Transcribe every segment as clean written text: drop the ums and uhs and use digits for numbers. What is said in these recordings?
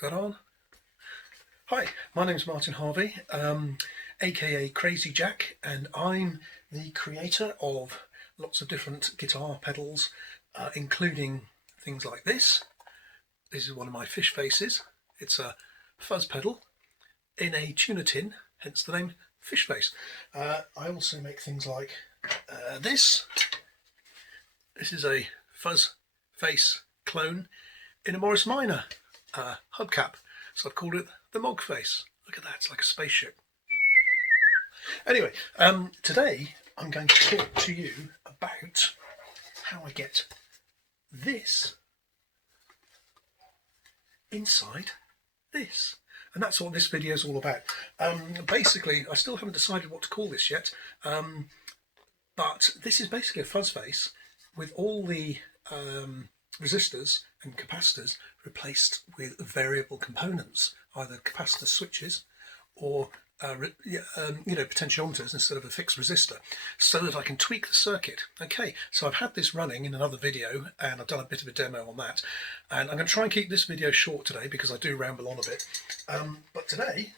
that on? Hi, my name's Martin Harvey, aka Crazy Jack, and I'm the creator of lots of different guitar pedals, including things like this. This is one of my fish faces. It's a fuzz pedal in a tuna tin, hence the name Fish Face. I also make things like this. This is a Fuzz Face clone in a Morris Minor hubcap, so I've called it the Mog Face. Look at that, it's like a spaceship. Anyway, today I'm going to talk to you about how I get this inside this. And that's what this video is all about. Basically, I still haven't decided what to call this yet, but this is basically a fuzz face with all the resistors and capacitors replaced with variable components, either capacitor switches or potentiometers instead of a fixed resistor, so that I can tweak the circuit. Okay, so I've had this running in another video and I've done a bit of a demo on that, and I'm going to try and keep this video short today because I do ramble on a bit, but today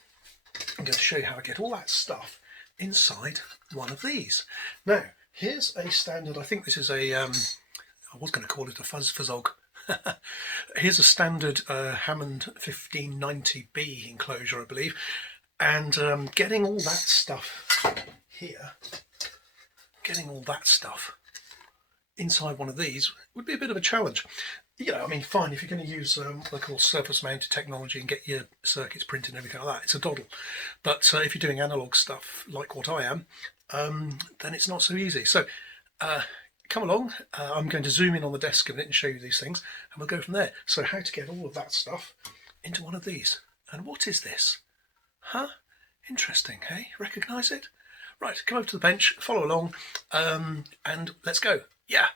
I'm going to show you how I get all that stuff inside one of these. Now here's a standard, I think this is a I was going to call it a Fuzzog. Here's a standard Hammond 1590B enclosure, I believe. And getting all that stuff here, getting all that stuff inside one of these would be a bit of a challenge. You know, I mean, fine, if you're going to use what I call surface mounted technology and get your circuits printed and everything like that, it's a doddle. But if you're doing analog stuff like what I am, then it's not so easy. So come along, I'm going to zoom in on the desk a minute and show you these things, and we'll go from there. So how to get all of that stuff into one of these. And what is this? Huh? Interesting, hey? Recognise it? Right, come over to the bench, follow along, and let's go. Yeah!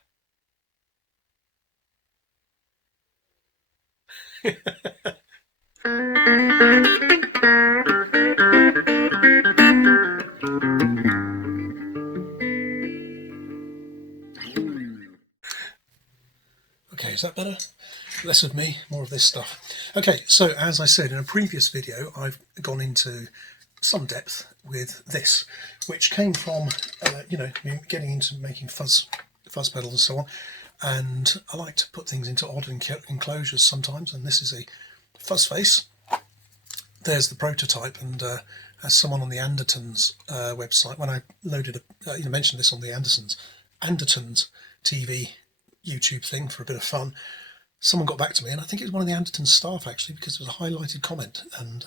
Okay, is that better? Less of me, more of this stuff. Okay, so as I said in a previous video, I've gone into some depth with this, which came from, getting into making fuzz pedals and so on. And I like to put things into odd enclosures sometimes, and this is a fuzz face. There's the prototype, and as someone on the Andertons website, when I loaded, mentioned this on the Andertons TV YouTube thing for a bit of fun, someone got back to me, and I think it was one of the Andertons staff actually, because it was a highlighted comment, and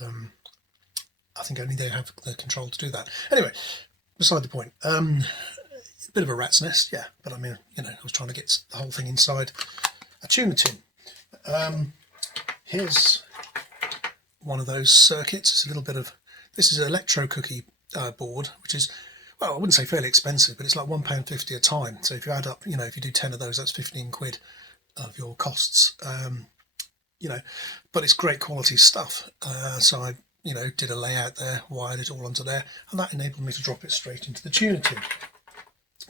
I think only they have the control to do that. Anyway, beside the point. A bit of a rat's nest, yeah, but I mean, I was trying to get the whole thing inside a tuna tin. Here's one of those circuits. It's a little bit of, this is an electro cookie board, which is, well, I wouldn't say fairly expensive, but it's like £1.50 a time. So if you add up, if you do 10 of those, that's 15 quid of your costs. But it's great quality stuff. So I, did a layout there, wired it all onto there, and that enabled me to drop it straight into the tuna tin.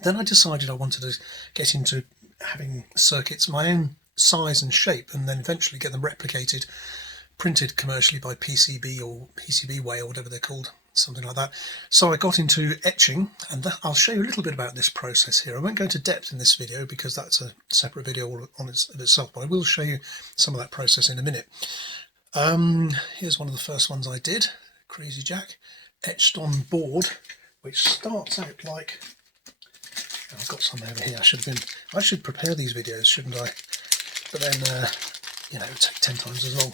Then I decided I wanted to get into having circuits my own size and shape, and then eventually get them replicated, printed commercially by PCB or PCBWay or whatever they're called, something like that. So I got into etching, and I'll show you a little bit about this process here. I won't go into depth in this video because that's a separate video all on itself, but I will show you some of that process in a minute. Here's one of the first ones I did, Crazy Jack, etched on board, which starts out like, I've got some over here. I should prepare these videos, shouldn't I? But then, it would take 10 times as long.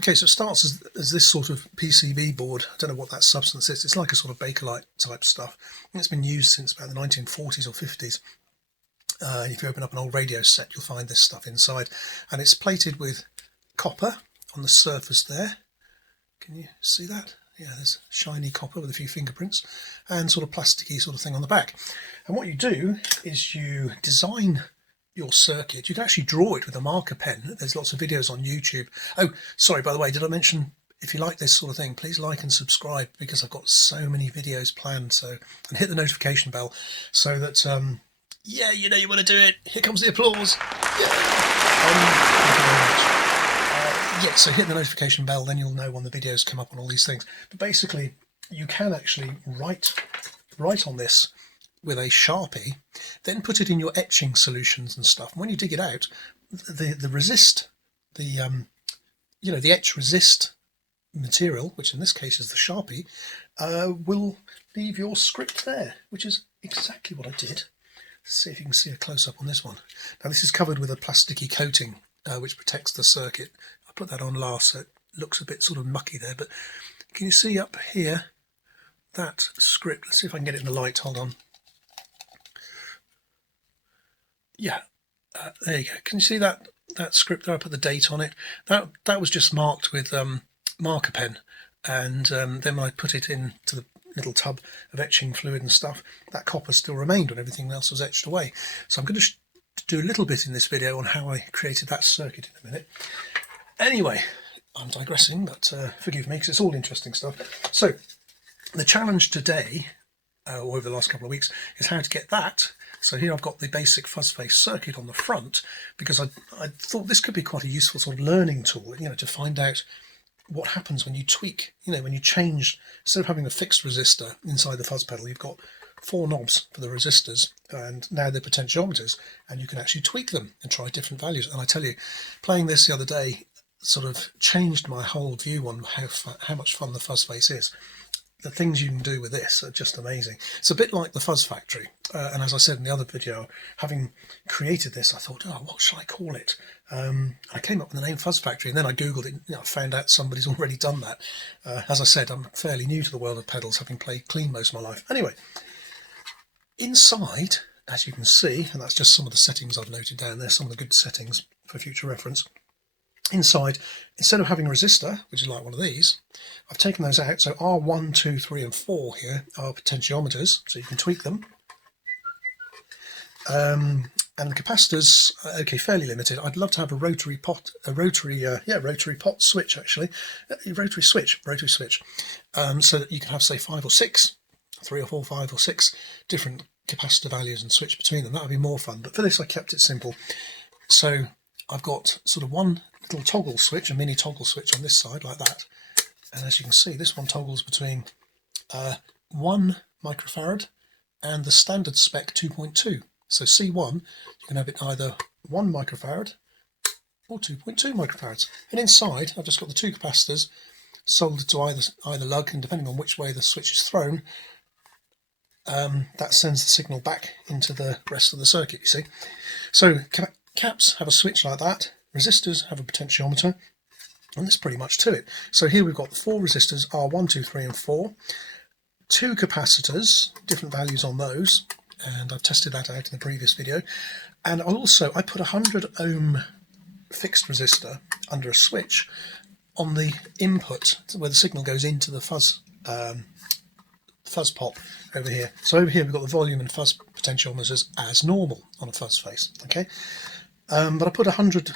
Okay, so it starts as this sort of PCB board. I don't know what that substance is. It's like a sort of Bakelite type stuff. And it's been used since about the 1940s or 50s. If you open up an old radio set, you'll find this stuff inside. And it's plated with copper on the surface there. Can you see that? Yeah, there's shiny copper with a few fingerprints and sort of plasticky sort of thing on the back. And what you do is you design your circuit. You can actually draw it with a marker pen. There's lots of videos on YouTube. Oh, sorry, by the way, did I mention if you like this sort of thing, please like and subscribe, because I've got so many videos planned. So, and hit the notification bell so that yeah, you know you want to do it. Here comes the applause. Yeah. Thank you very much. Yeah, so hit the notification bell, then you'll know when the videos come up on all these things. But basically, you can actually write on this with a Sharpie, then put it in your etching solutions and stuff. And when you dig it out, the resist, the the etch resist material, which in this case is the Sharpie, will leave your script there, which is exactly what I did. Let's see if you can see a close-up on this one. Now this is covered with a plasticky coating which protects the circuit. I put that on last, so it looks a bit sort of mucky there, but can you see up here that script? Let's see if I can get it in the light. Hold on. Yeah, there you go. Can you see that script there? I put the date on it. That was just marked with marker pen, and then when I put it into the little tub of etching fluid and stuff, that copper still remained when everything else was etched away. So I'm going to do a little bit in this video on how I created that circuit in a minute. Anyway, I'm digressing, but forgive me because it's all interesting stuff. So the challenge today, or over the last couple of weeks, is how to get that. So here I've got the basic Fuzz Face circuit on the front, because I thought this could be quite a useful sort of learning tool, to find out what happens when you tweak, when you change. Instead of having a fixed resistor inside the fuzz pedal, you've got 4 knobs for the resistors, and now they're potentiometers, and you can actually tweak them and try different values. And I tell you, playing this the other day sort of changed my whole view on how much fun the Fuzz Face is. The things you can do with this are just amazing. It's a bit like the Fuzz Factory, and as I said in the other video, having created this, I thought, oh, what shall I call it? I came up with the name Fuzz Factory, and then I googled it. I found out somebody's already done that. As I said, I'm fairly new to the world of pedals, having played clean most of my life. Anyway, inside, as you can see, and that's just some of the settings I've noted down there, some of the good settings for future reference. Inside, instead of having a resistor, which is like one of these, I've taken those out. So R1, 2, 3 and 4 here are potentiometers, so you can tweak them. And the capacitors, okay, fairly limited. I'd love to have a rotary pot switch, actually, rotary switch, so that you can have, say, 5 or 6, 3 or 4, 5 or 6 different capacitor values and switch between them. That would be more fun. But for this, I kept it simple. So I've got sort of one little toggle switch, a mini toggle switch on this side like that, and as you can see, this one toggles between 1 microfarad and the standard spec 2.2. so C1, you can have it either 1 microfarad or 2.2 microfarads, and inside I've just got the 2 capacitors soldered to either lug, and depending on which way the switch is thrown, that sends the signal back into the rest of the circuit, you see. So caps have a switch like that, resistors have a potentiometer, and that's pretty much to it. So here we've got the 4 resistors, R1, 2, 3 and 4, 2 capacitors, different values on those, and I've tested that out in the previous video. And also I put a 100 ohm fixed resistor under a switch on the input where the signal goes into the fuzz pop over here. So over here we've got the volume and fuzz potentiometers as normal on a Fuzz Face, okay? But I put a 100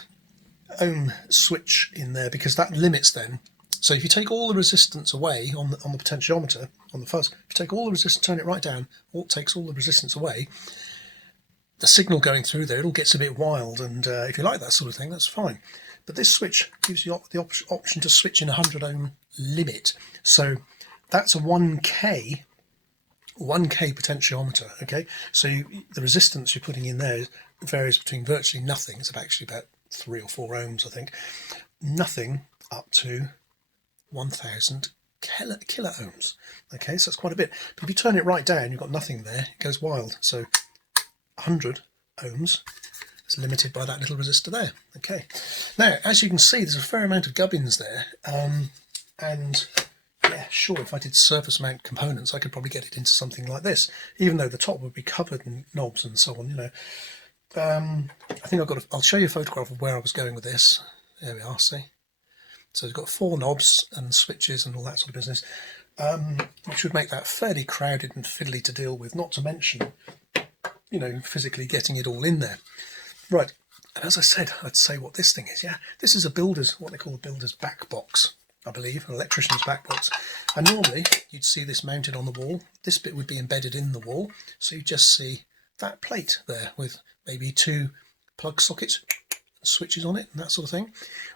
ohm switch in there because that limits then. So if you take all the resistance away on the potentiometer, on the fuzz, if you take all the resistance, turn it right down, takes all the resistance away, the signal going through there, it all gets a bit wild, and if you like that sort of thing, that's fine. But this switch gives you the option to switch in a 100 ohm limit. So that's a 1K potentiometer, okay? So the resistance you're putting in there varies between virtually nothing, it's actually about 3 or 4 ohms, I think, nothing up to 1000 kilo ohms. Okay, so that's quite a bit. But if you turn it right down, you've got nothing there, it goes wild. So 100 ohms is limited by that little resistor there. Okay, now as you can see, there's a fair amount of gubbins there, and yeah, sure, if I did surface mount components, I could probably get it into something like this, even though the top would be covered in knobs and so on, I think I'll show you a photograph of where I was going with this. There we are, see? So it's got 4 knobs and switches and all that sort of business, which would make that fairly crowded and fiddly to deal with, not to mention, physically getting it all in there. Right, and as I said, I'd say what this thing is, yeah? This is a builder's, what they call a builder's back box. I believe, an electrician's back box. And normally you'd see this mounted on the wall. This bit would be embedded in the wall, so you just see that plate there with maybe 2 plug sockets, switches on it and that sort of thing,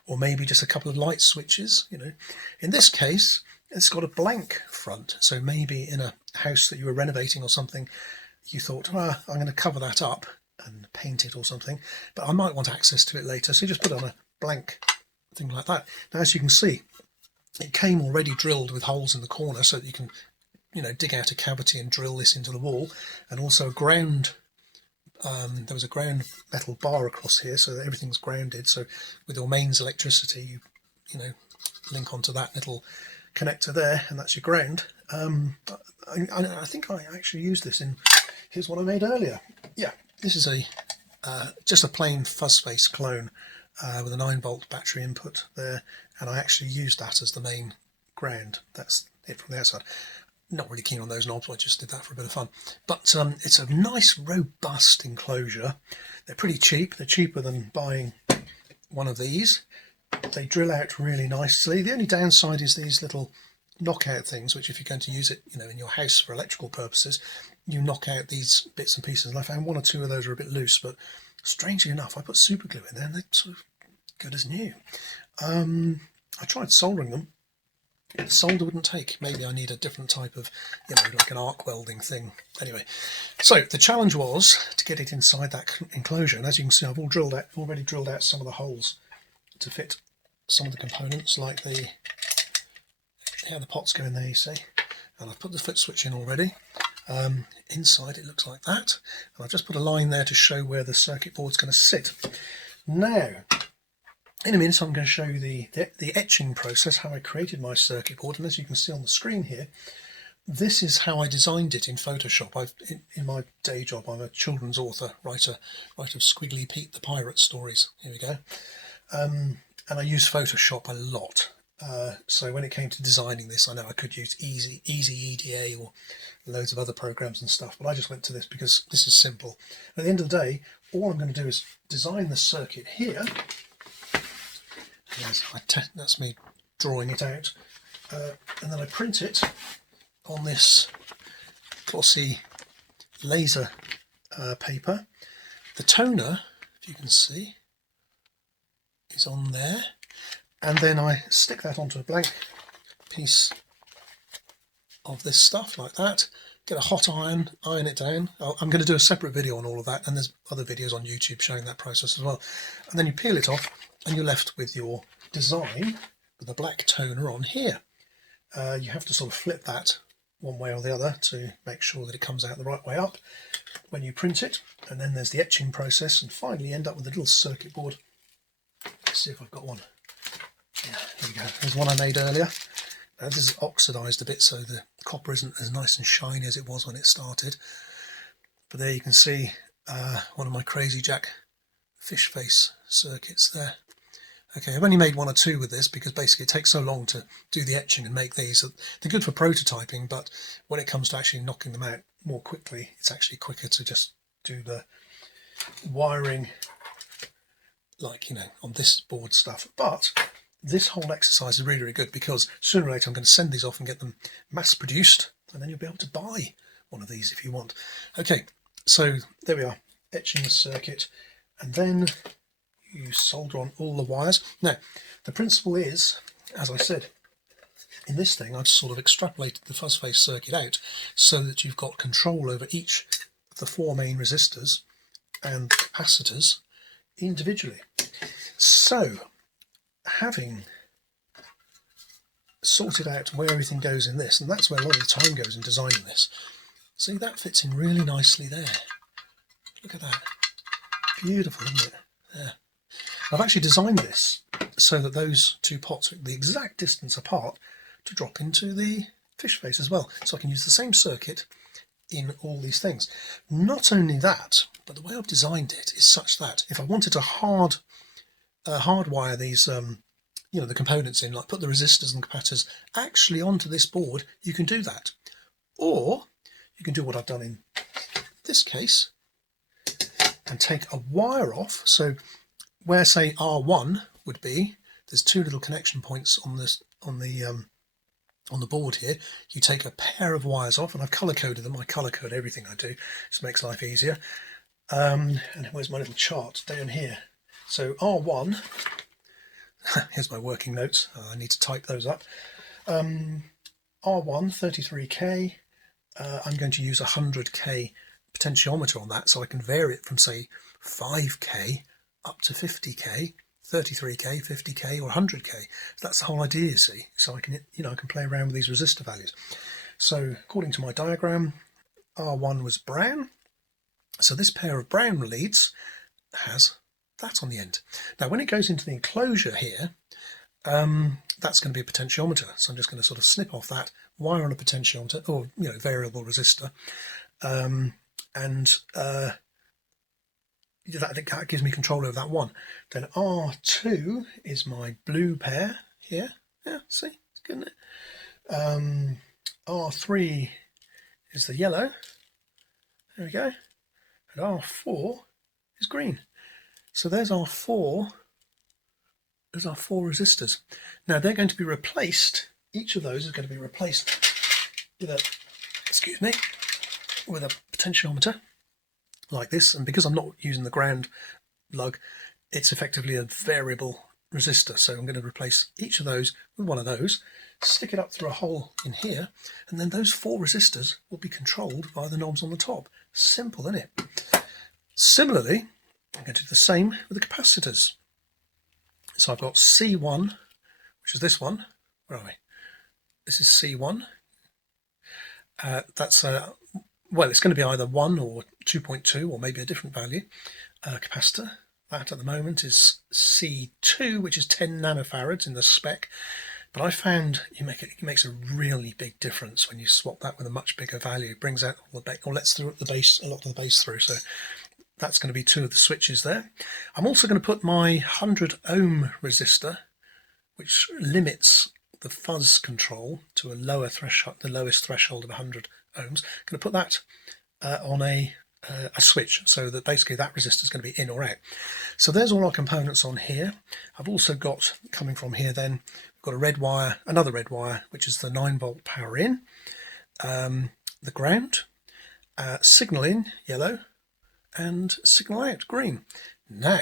or maybe just a couple of light switches. You know, in this case it's got a blank front, so maybe in a house that you were renovating or something, you thought, I'm going to cover that up and paint it or something, but I might want access to it later, so you just put on a blank thing like that. Now, as you can see, it came already drilled with holes in the corner so that you can, you know, dig out a cavity and drill this into the wall, and also a ground. There was a ground metal bar across here, so that everything's grounded. So with your mains electricity, you know, link onto that little connector there, and that's your ground. I think I actually used this in. Here's what I made earlier. Yeah, this is a just a plain Fuzz Face clone with a 9-volt battery input there, and I actually used that as the main ground. That's it from the outside. Not really keen on those knobs, I just did that for a bit of fun. But it's a nice robust enclosure. They're pretty cheap. They're cheaper than buying one of these. They drill out really nicely. The only downside is these little knockout things, which if you're going to use it, you know, in your house for electrical purposes, you knock out these bits and pieces. And I found 1 or 2 of those are a bit loose, but strangely enough, I put super glue in there and they're sort of good as new. I tried soldering them. The solder wouldn't take. Maybe I need a different type of, you know, like an arc welding thing. Anyway, so the challenge was to get it inside that enclosure, and as you can see, I've already drilled out some of the holes to fit some of the components, like the pots go in there, you see, and I've put the foot switch in already. Inside it looks like that, and I've just put a line there to show where the circuit board's going to sit. Now, in a minute I'm going to show you the etching process, how I created my circuit board, and as you can see on the screen here, this is how I designed it in Photoshop. In my day job, I'm a children's author, writer of Squiggly Pete the Pirate stories. Here we go. And I use Photoshop a lot. So when it came to designing this, I know I could use Easy EDA or loads of other programs and stuff, but I just went to this because this is simple. At the end of the day, all I'm going to do is design the circuit here. Yes, that's me drawing it out, and then I print it on this glossy laser paper. The toner, if you can see, is on there, and then I stick that onto a blank piece of this stuff like that. Get a hot iron it down. I'm going to do a separate video on all of that, and there's other videos on YouTube showing that process as well. And then you peel it off, and you're left with your design with a black toner on here. You have to sort of flip that one way or the other to make sure that it comes out the right way up when you print it. And then there's the etching process, and finally you end up with a little circuit board. Let's see if I've got one. Yeah, here we go. There's one I made earlier. Now this is oxidized a bit, so the copper isn't as nice and shiny as it was when it started. But there you can see one of my Crazy Jack fish face circuits there. Okay, I've only made 1 or 2 with this because basically it takes so long to do the etching and make these. They're good for prototyping, but when it comes to actually knocking them out more quickly, it's actually quicker to just do the wiring, like, you know, on this board stuff. But this whole exercise is really, really good because sooner or later I'm going to send these off and get them mass produced, and then you'll be able to buy one of these if you want. Okay, so there we are, etching the circuit, and then you solder on all the wires. Now, the principle is, as I said, in this thing I've sort of extrapolated the Fuzz Face circuit out so that you've got control over each of the 4 main resistors and capacitors individually. So, having sorted out where everything goes in this, and that's where a lot of the time goes in designing this. See, that fits in really nicely there. Look at that. Beautiful, isn't it? There. I've actually designed this so that those 2 pots are the exact distance apart to drop into the fish face as well. So I can use the same circuit in all these things. Not only that, but the way I've designed it is such that if I wanted to hardwire these, you know, the components in, like put the resistors and capacitors actually onto this board, you can do that. Or you can do what I've done in this case and take a wire off. So where, say, R1 would be, there's 2 little connection points on this on the board here. You take a pair of wires off, and I've color coded them. I color code everything I do. This makes life easier. And where's my little chart? Down here. So R1, here's my working notes. I need to type those up. R1, 33K. I'm going to use a 100K potentiometer on that, so I can vary it from, say, 5K up to 50K, 33K, 50K, or 100K. That's the whole idea, you see. So I can, I can play around with these resistor values. So according to my diagram, R1 was brown. So this pair of brown leads has that on the end. Now, when it goes into the enclosure here, that's going to be a potentiometer. So I'm just going to sort of snip off that wire on a potentiometer, or variable resistor, and that gives me control over that one. Then R2 is my blue pair here. Yeah, see, it's good, isn't it? R3 is the yellow. There we go. And R4 is green. So there's our four resistors. Now they're going to be replaced. Each of those is going to be replaced with a potentiometer like this. And because I'm not using the ground lug, it's effectively a variable resistor. So I'm going to replace each of those with one of those, stick it up through a hole in here, and then those four resistors will be controlled by the knobs on the top. Simple, isn't it? Similarly, I'm going to do the same with the capacitors. So I've got C1, which is this one. Where are we? This is C1. That's well, it's going to be either 1 or 2.2 or maybe a different value capacitor. That at the moment is C2, which is 10 nanofarads in the spec. But I found it makes a really big difference when you swap that with a much bigger value. It brings out all the bass, or lets through the bass, a lot of the bass through. So that's going to be 2 of the switches there. I'm also going to put my 100 ohm resistor, which limits the fuzz control to a lower threshold, the lowest threshold of 100 ohms. I'm going to put that on a switch, so that basically that resistor is going to be in or out. So there's all our components on here. I've also got, coming from here then, we've got a red wire, another red wire, which is the 9-volt power in, the ground, signal in, yellow, and signal out, green. Now,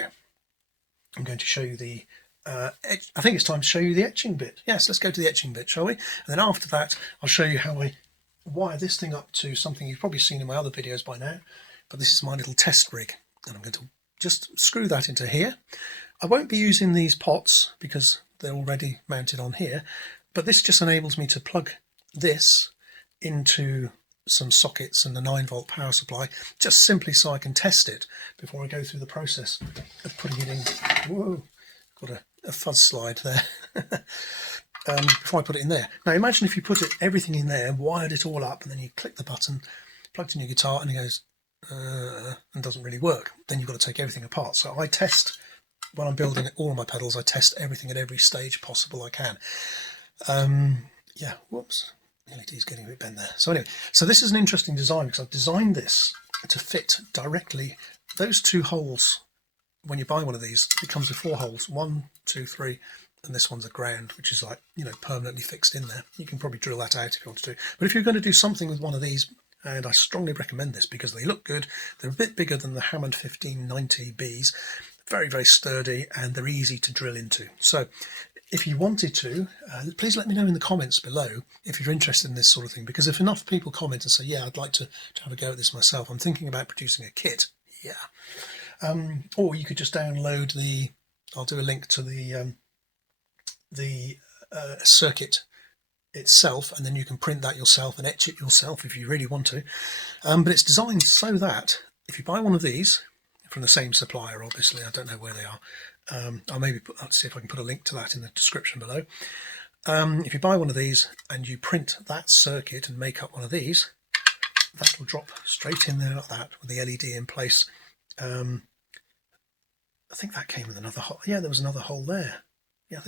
I'm going to show you the, I think it's time to show you the etching bit. Yes, let's go to the etching bit, shall we? And then after that, I'll show you how I wire this thing up to something you've probably seen in my other videos by now, but this is my little test rig, and I'm going to just screw that into here. I won't be using these pots because they're already mounted on here, but this just enables me to plug this into some sockets and the 9-volt power supply, just simply so I can test it before I go through the process of putting it in. Whoa, got a fuzz slide there. Before I put it in there. Now imagine if you put everything in there, wired it all up, and then you click the button, plugged in your guitar, and it goes and doesn't really work. Then you've got to take everything apart. So I test, when I'm building all of my pedals, I test everything at every stage possible I can. Yeah, whoops, LED's getting a bit bent there. So anyway, so this is an interesting design because I've designed this to fit directly those 2 holes. When you buy one of these, it comes with 4 holes, 1, 2, 3, and this one's a ground, which is like, permanently fixed in there. You can probably drill that out if you want to do. But if you're going to do something with one of these, and I strongly recommend this because they look good, they're a bit bigger than the Hammond 1590Bs, very, very sturdy, and they're easy to drill into. So if you wanted to, please let me know in the comments below if you're interested in this sort of thing, because if enough people comment and say, yeah, I'd like to have a go at this myself, I'm thinking about producing a kit, yeah. Or you could just download I'll do a link to the circuit itself, and then you can print that yourself and etch it yourself if you really want to. But it's designed so that if you buy one of these from the same supplier, obviously, I don't know where they are, I'll see if I can put a link to that in the description below. If you buy one of these and you print that circuit and make up one of these, that will drop straight in there like that with the LED in place. I think that came with another hole. Yeah, there was another hole there. Yeah,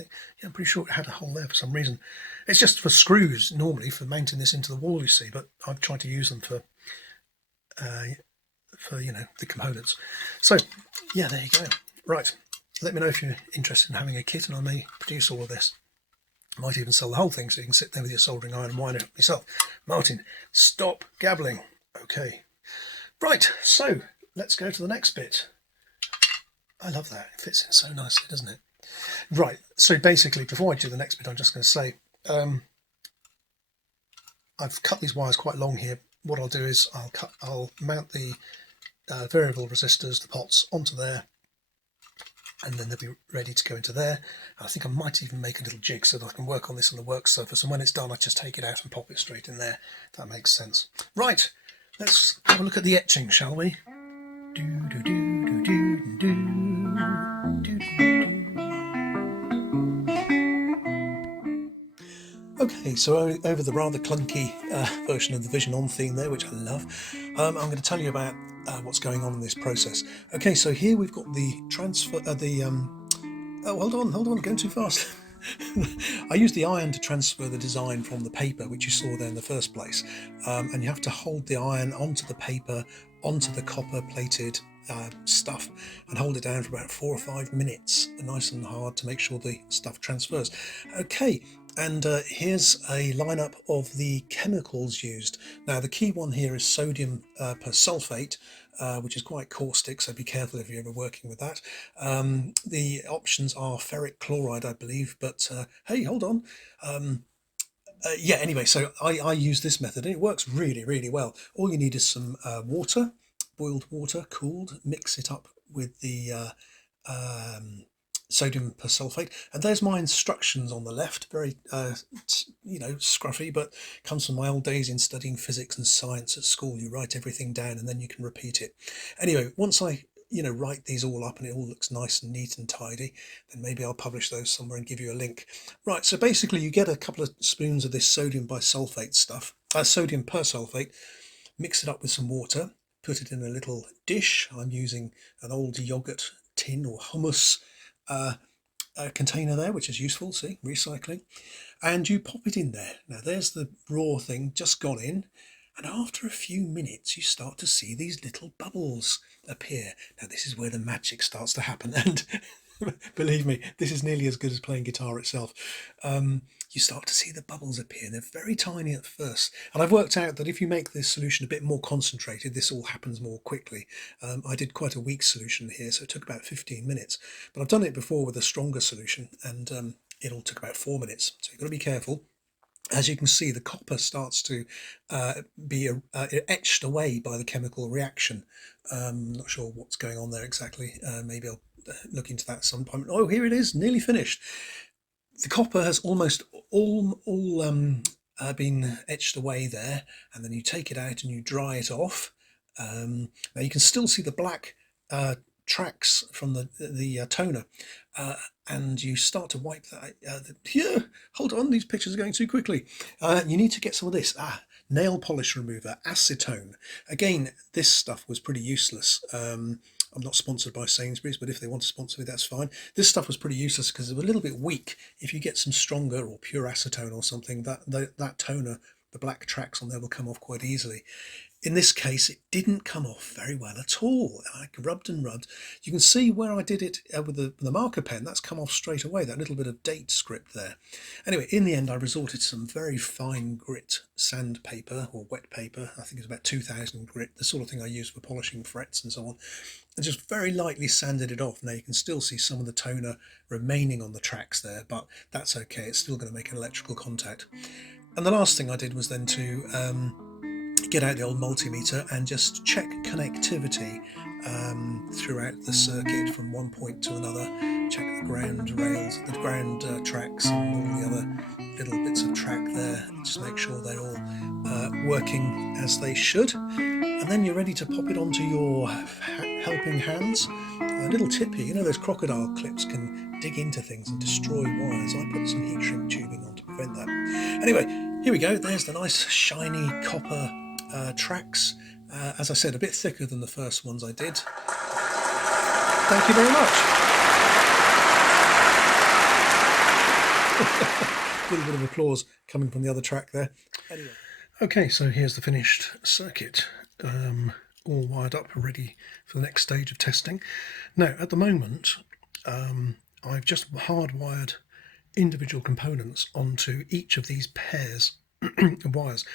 I'm pretty sure it had a hole there for some reason. It's just for screws normally for mounting this into the wall, you see, but I've tried to use them for the components. So yeah, there you go. Right, let me know if you're interested in having a kit, and I may produce all of this. I might even sell the whole thing so you can sit there with your soldering iron and wind it up yourself. Martin, stop gabbling. Okay. Right, so let's go to the next bit. I love that. It fits in so nicely, doesn't it? Right, so basically, before I do the next bit, I'm just going to say, I've cut these wires quite long here. What I'll do is I'll mount the variable resistors, the pots, onto there, and then they'll be ready to go into there. And I think I might even make a little jig so that I can work on this on the work surface, and when it's done I just take it out and pop it straight in there. If that makes sense. Right, let's have a look at the etching, shall we? Okay, so over the rather clunky version of the Vision On theme there, which I love, I'm going to tell you about what's going on in this process. Okay, so here we've got the transfer, oh, hold on, going too fast. I used the iron to transfer the design from the paper, which you saw there in the first place, and you have to hold the iron onto the paper, onto the copper plated stuff, and hold it down for about 4 or 5 minutes, nice and hard, to make sure the stuff transfers. Okay, and here's a lineup of the chemicals used. Now the key one here is sodium persulfate, which is quite caustic, so be careful if you're ever working with that. The options are ferric chloride, I believe, but hey, hold on. Yeah, anyway, so I use this method and it works really, really well. All you need is some water, boiled water, cooled, mix it up with the sodium persulfate, and there's my instructions on the left. Very scruffy, but comes from my old days in studying physics and science at school. You write everything down and then you can repeat it. Anyway, once I write these all up and it all looks nice and neat and tidy, then maybe I'll publish those somewhere and give you a link. Right, so basically you get a couple of spoons of this sodium bisulfate stuff, sodium persulfate, mix it up with some water, put it in a little dish. I'm using an old yogurt tin or hummus container there, which is useful, see, recycling, and you pop it in there. Now there's the raw thing just gone in, and after a few minutes you start to see these little bubbles appear. Now this is where the magic starts to happen, and believe me, this is nearly as good as playing guitar itself. You start to see the bubbles appear. They're very tiny at first, and I've worked out that if you make this solution a bit more concentrated, this all happens more quickly. I did quite a weak solution here, so it took about 15 minutes, but I've done it before with a stronger solution, and it all took about 4 minutes, so you've got to be careful. As you can see, the copper starts to be etched away by the chemical reaction. Not sure what's going on there exactly. Maybe I'll look into that sometime. Oh, here it is, nearly finished. The copper has almost all been etched away there, and then you take it out and you dry it off. Now you can still see the black tracks from the toner, and you start to wipe that. Here, hold on, these pictures are going too quickly. You need to get some of this nail polish remover, acetone. Again, this stuff was pretty useless. I'm not sponsored by Sainsbury's, but if they want to sponsor me, that's fine. This stuff was pretty useless because it was a little bit weak. If you get some stronger or pure acetone or something, that toner, the black tracks on there, will come off quite easily. In this case, it didn't come off very well at all. I rubbed and rubbed. You can see where I did it with the marker pen. That's come off straight away, that little bit of date script there. Anyway, in the end, I resorted to some very fine grit sandpaper or wet paper. I think it's about 2000 grit, the sort of thing I use for polishing frets and so on. And just very lightly sanded it off. Now you can still see some of the toner remaining on the tracks there, but that's okay. It's still going to make an electrical contact. And the last thing I did was then to get out the old multimeter and just check connectivity throughout the circuit from one point to another. Check the ground rails, the ground tracks, and all the other little bits of track there. Just make sure they're all working as they should. And then you're ready to pop it onto your helping hands. A little tip here, those crocodile clips can dig into things and destroy wires. I put some heat shrink tubing on to prevent that. Anyway, here we go. There's the nice shiny copper tracks. As I said, a bit thicker than the first ones I did. Thank you very much. A little bit of applause coming from the other track there. Anyway. Okay, so here's the finished circuit, all wired up and ready for the next stage of testing. Now, at the moment, I've just hardwired individual components onto each of these pairs of wires.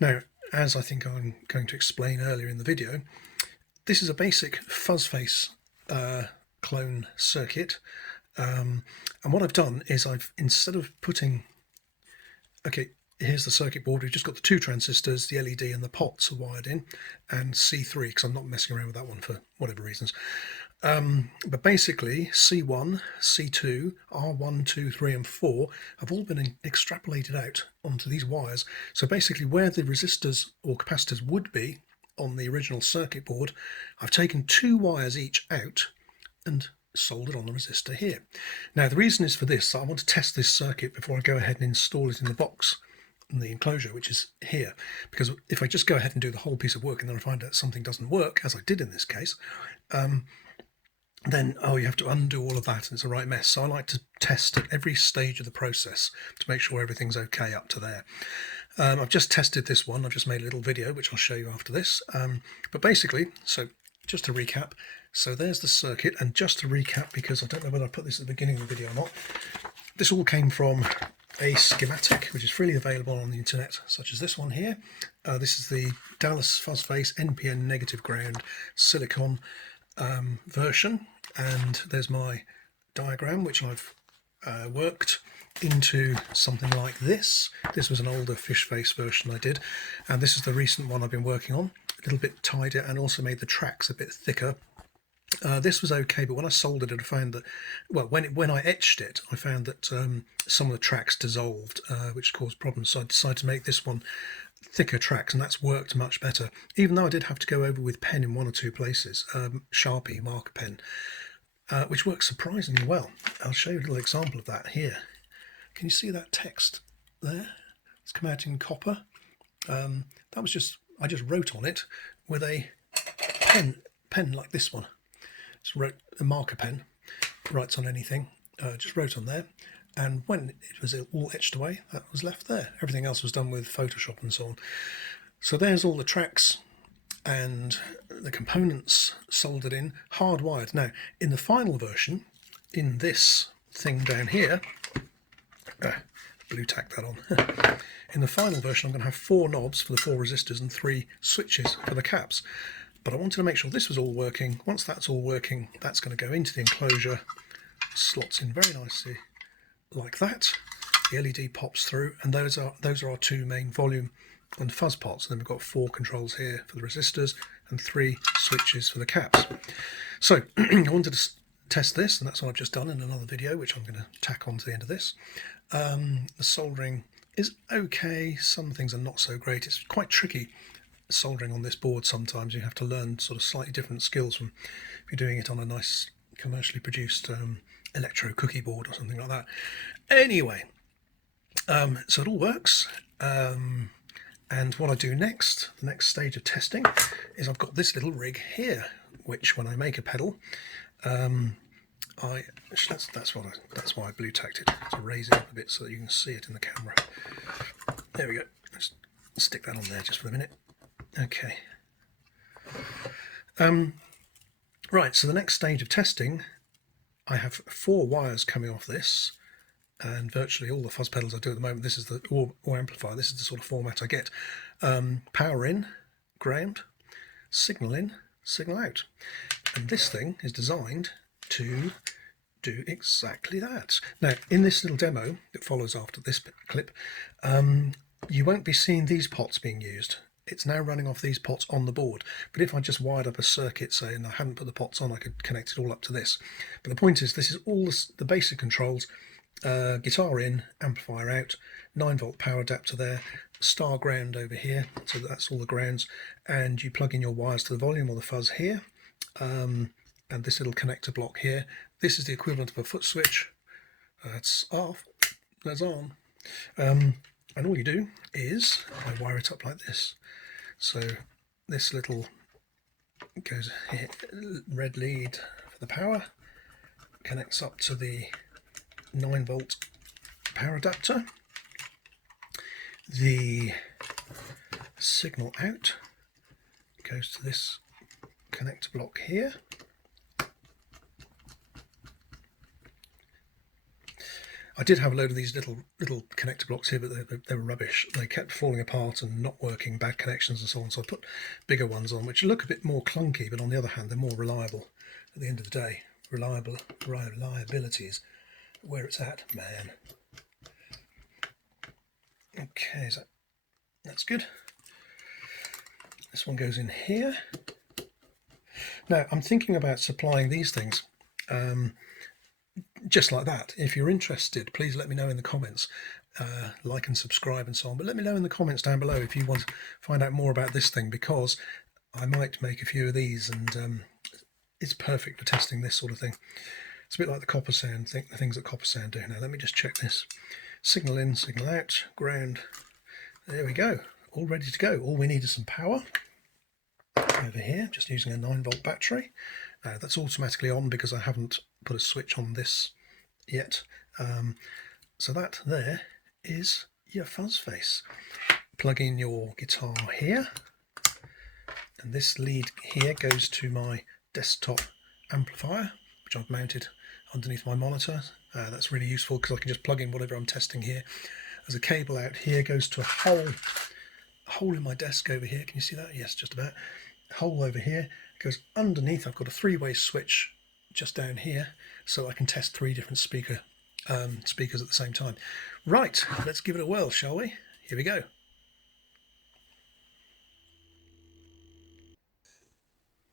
Now, as I think I'm going to explain earlier in the video, this is a basic Fuzz Face clone circuit, and what I've done is instead of putting, okay, here's the circuit board. We've just got the 2 transistors, the LED and the pots are wired in, and C3, because I'm not messing around with that one for whatever reasons. But basically C1, C2, R1, 2, 3 and 4 have all been extrapolated out onto these wires. So basically where the resistors or capacitors would be on the original circuit board, I've taken 2 wires each out and soldered on the resistor here. Now the reason is for this, I want to test this circuit before I go ahead and install it in the box, in the enclosure, which is here, because if I just go ahead and do the whole piece of work and then I find out something doesn't work, as I did in this case, then you have to undo all of that and it's a right mess. So I like to test at every stage of the process to make sure everything's okay up to there. I've just tested this one. I've just made a little video which I'll show you after this, but basically, so just to recap, so there's the circuit, and just to recap, because I don't know whether I put this at the beginning of the video or not, this all came from a schematic which is freely available on the internet, such as this one here. This is the Dallas Fuzz Face NPN negative ground silicon version, and there's my diagram which I've worked into something like this. This was an older fish face version I did, and this is the recent one I've been working on, a little bit tighter, and also made the tracks a bit thicker. This was okay, but when I soldered it, I found that, well, when I etched it, I found that some of the tracks dissolved, which caused problems. So I decided to make this one thicker tracks, and that's worked much better. Even though I did have to go over with pen in 1 or 2 places, Sharpie marker pen, which works surprisingly well. I'll show you a little example of that here. Can you see that text there? It's come out in copper. That was just, I just wrote on it with a pen like this one. Just wrote a marker pen, writes on anything, just wrote on there, and when it was all etched away, that was left there. Everything else was done with Photoshop and so on. So there's all the tracks and the components soldered in, hardwired. Now in the final version, in this thing down here, blue tack that on. In the final version, I'm going to have 4 knobs for the 4 resistors and 3 switches for the caps. But I wanted to make sure this was all working. Once that's all working, that's going to go into the enclosure, slots in very nicely like that. The LED pops through, and those are our 2 main volume and fuzz pots. And then we've got 4 controls here for the resistors and 3 switches for the caps. So I wanted to test this, and that's what I've just done in another video, which I'm going to tack on to the end of this. The soldering is okay. Some things are not so great. It's quite tricky soldering on this board. Sometimes you have to learn sort of slightly different skills from if you're doing it on a nice commercially produced electro cookie board or something like that. Anyway, so it all works, and what I do next, the next stage of testing, is I've got this little rig here, which when I make a pedal, that's why I blue tacked it, to raise it up a bit so that you can see it in the camera. There we go. Let's stick that on there just for a minute. Okay. Right, so the next stage of testing, I have 4 wires coming off this, and virtually all the fuzz pedals I do at the moment, this is the or amplifier, this is the sort of format I get. Power in, ground, signal in, signal out. And this thing is designed to do exactly that. Now, in this little demo that follows after this clip, you won't be seeing these pots being used. It's now running off these pots on the board. But if I just wired up a circuit, say, and I hadn't put the pots on, I could connect it all up to this. But the point is, this is all the basic controls. Guitar in, amplifier out, 9-volt power adapter there, star ground over here, so that's all the grounds, and you plug in your wires to the volume or the fuzz here, and this little connector block here. This is the equivalent of a foot switch. That's off, that's on. And all you do is I wire it up like this. So this little goes here, red lead for the power, connects up to the 9-volt power adapter. The signal out goes to this connector block here. I did have a load of these little connector blocks here, but they were rubbish. They kept falling apart and not working, bad connections and so on. So I put bigger ones on, which look a bit more clunky, but on the other hand, they're more reliable. At the end of the day, reliability is where it's at, man. Okay, so that's good. This one goes in here. Now, I'm thinking about supplying these things just like that. If you're interested, please let me know in the comments. Like and subscribe and so on. But let me know in the comments down below if you want to find out more about this thing, because I might make a few of these, and it's perfect for testing this sort of thing. It's a bit like the copper sound thing, the things that copper sound do. Now, let me just check this. Signal in, signal out, ground. There we go. All ready to go. All we need is some power. Over here, just using a 9-volt battery. That's automatically on because I haven't put a switch on this yet. So that there is your Fuzz Face. Plug in your guitar here, and this lead here goes to my desktop amplifier, which I've mounted underneath my monitor. That's really useful because I can just plug in whatever I'm testing here. There's a cable out here, goes to a hole in my desk over here. Can you see that? Yes, just about. Hole over here goes underneath. I've got a 3-way switch just down here, so I can test 3 different speakers at the same time. Right, let's give it a whirl, shall we? Here we go.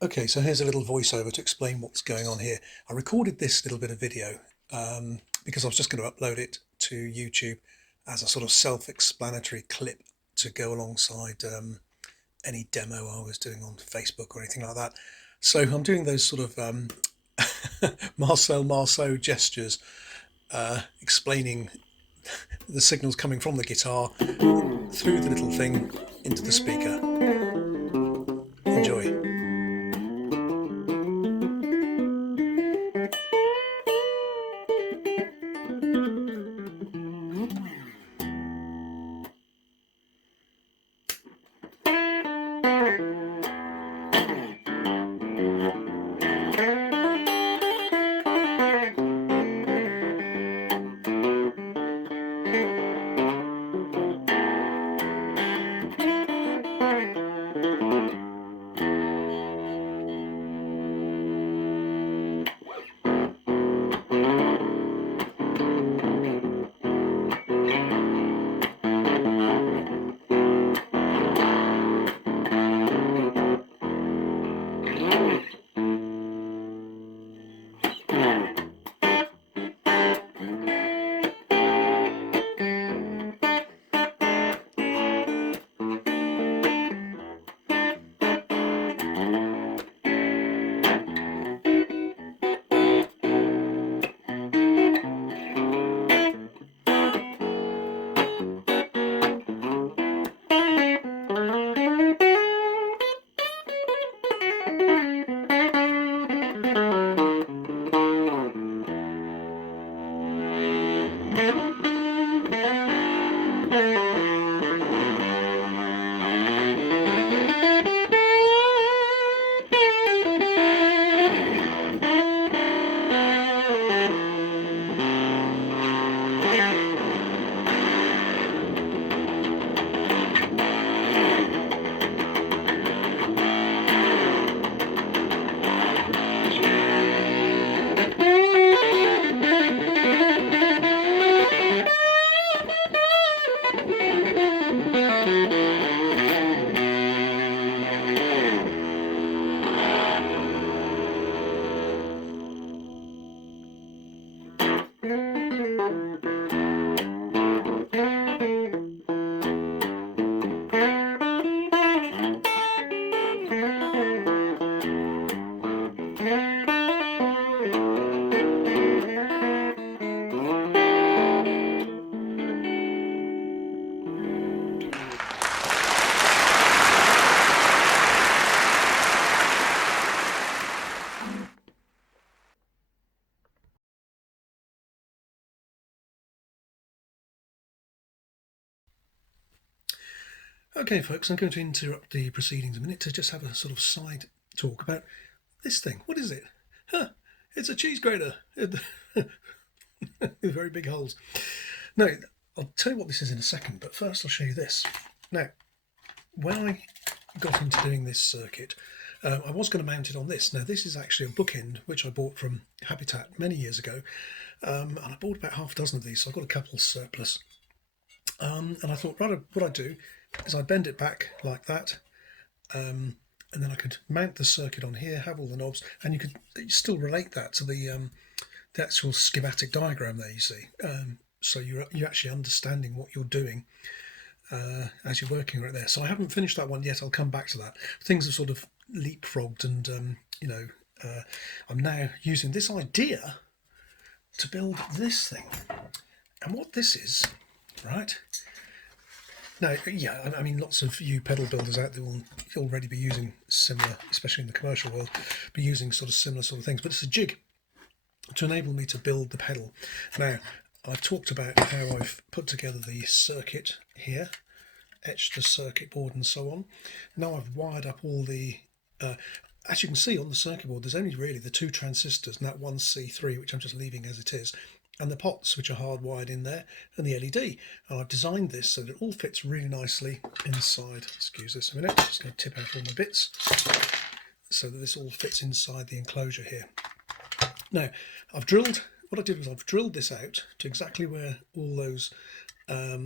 Okay, so here's a little voiceover to explain what's going on here. I recorded this little bit of video because I was just going to upload it to YouTube as a sort of self-explanatory clip to go alongside any demo I was doing on Facebook or anything like that. So I'm doing those sort of Marcel gestures, explaining the signals coming from the guitar through the little thing into the speaker. Enjoy. Okay, folks, I'm going to interrupt the proceedings a minute to just have a sort of side talk about this thing. What is it? Huh, it's a cheese grater. with very big holes. Now, I'll tell you what this is in a second, but first I'll show you this. Now, when I got into doing this circuit, I was going to mount it on this. Now, this is actually a bookend which I bought from Habitat many years ago, and I bought about half a dozen of these, so I've got a couple surplus. And I thought, right, what I'd do is I'd bend it back like that, and then I could mount the circuit on here, have all the knobs, and you could still relate that to the actual schematic diagram there, you see. So you're actually understanding what you're doing as you're working right there. So I haven't finished that one yet. I'll come back to that. Things have sort of leapfrogged, and I'm now using this idea to build this thing. And what this is, right? Now, yeah, I mean, lots of you pedal builders out there will already be using similar, especially in the commercial world, be using sort of similar sort of things. But it's a jig to enable me to build the pedal. Now, I've talked about how I've put together the circuit here, etched the circuit board and so on. Now I've wired up all the, as you can see on the circuit board, there's only really the two transistors and that one C3, which I'm just leaving as it is, and the pots, which are hardwired in there, and the LED. And I've designed this so that it all fits really nicely inside. Excuse this a minute, I'm just going to tip out all my bits, so that this all fits inside the enclosure here. Now, what I did was I've drilled this out to exactly where all those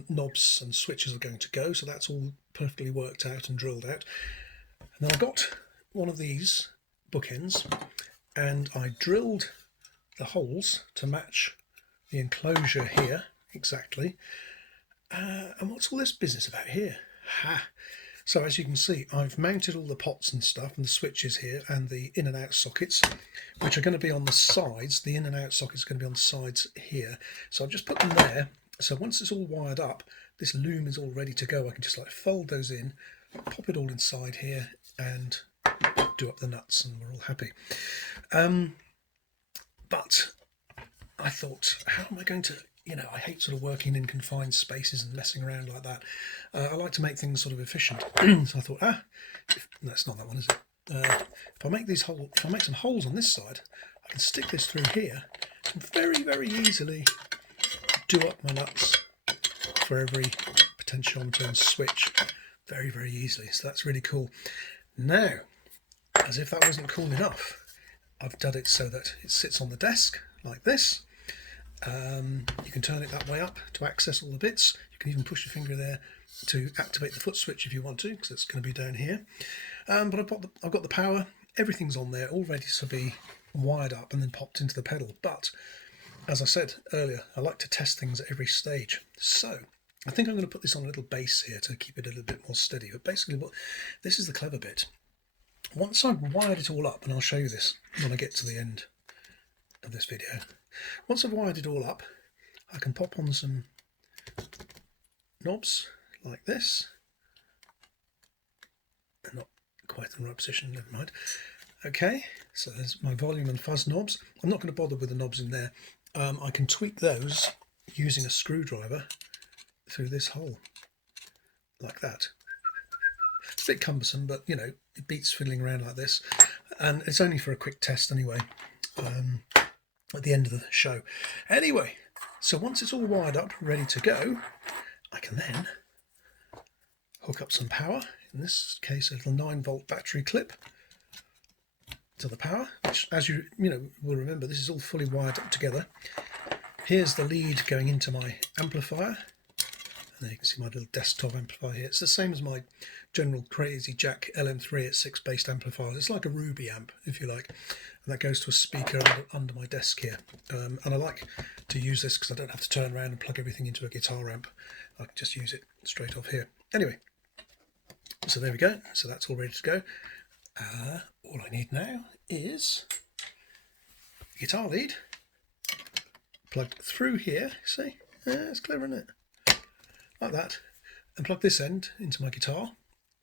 knobs and switches are going to go, so that's all perfectly worked out and drilled out. And then I got one of these bookends and I drilled the holes to match the enclosure here exactly. And what's all this business about here? Ha! So as you can see, I've mounted all the pots and stuff and the switches here and the in and out sockets, which are going to be on the sides. The in and out sockets are going to be on the sides here. So I've just put them there. So once it's all wired up, this loom is all ready to go. I can just like fold those in, pop it all inside here and do up the nuts, and we're all happy. But I thought, how am I going to, I hate sort of working in confined spaces and messing around like that. I like to make things sort of efficient. So I thought, no, it's not that one, is it? If I make some holes on this side, I can stick this through here and very, very easily do up my nuts for every potentiometer and switch very, very easily. So that's really cool. Now, as if that wasn't cool enough, I've done it so that it sits on the desk like this. You can turn it that way up to access all the bits. You can even push your finger there to activate the foot switch if you want to, because it's going to be down here. But I've got the power, everything's on there, all ready to be wired up and then popped into the pedal. But as I said earlier, I like to test things at every stage. So I think I'm going to put this on a little base here to keep it a little bit more steady. But basically, this is the clever bit. Once I've wired it all up, and I'll show you this when I get to the end of this video. Once I've wired it all up, I can pop on some knobs like this. They're not quite in the right position, never mind. Okay, so there's my volume and fuzz knobs. I'm not going to bother with the knobs in there. I can tweak those using a screwdriver through this hole, like that. It's a bit cumbersome, but it beats fiddling around like this. And it's only for a quick test anyway, at the end of the show. Anyway, so once it's all wired up, ready to go, I can then hook up some power. In this case, a little 9-volt battery clip to the power, which, as you will remember, this is all fully wired up together. Here's the lead going into my amplifier. And there you can see my little desktop amplifier here. It's the same as my general Crazy Jack LM3 at 6 based amplifier. It's like a Ruby amp, if you like. And that goes to a speaker under my desk here. And I like to use this because I don't have to turn around and plug everything into a guitar amp. I can just use it straight off here. Anyway, so there we go. So that's all ready to go. All I need now is the guitar lead plugged through here. See? It's clever, isn't it? Like that. And plug this end into my guitar.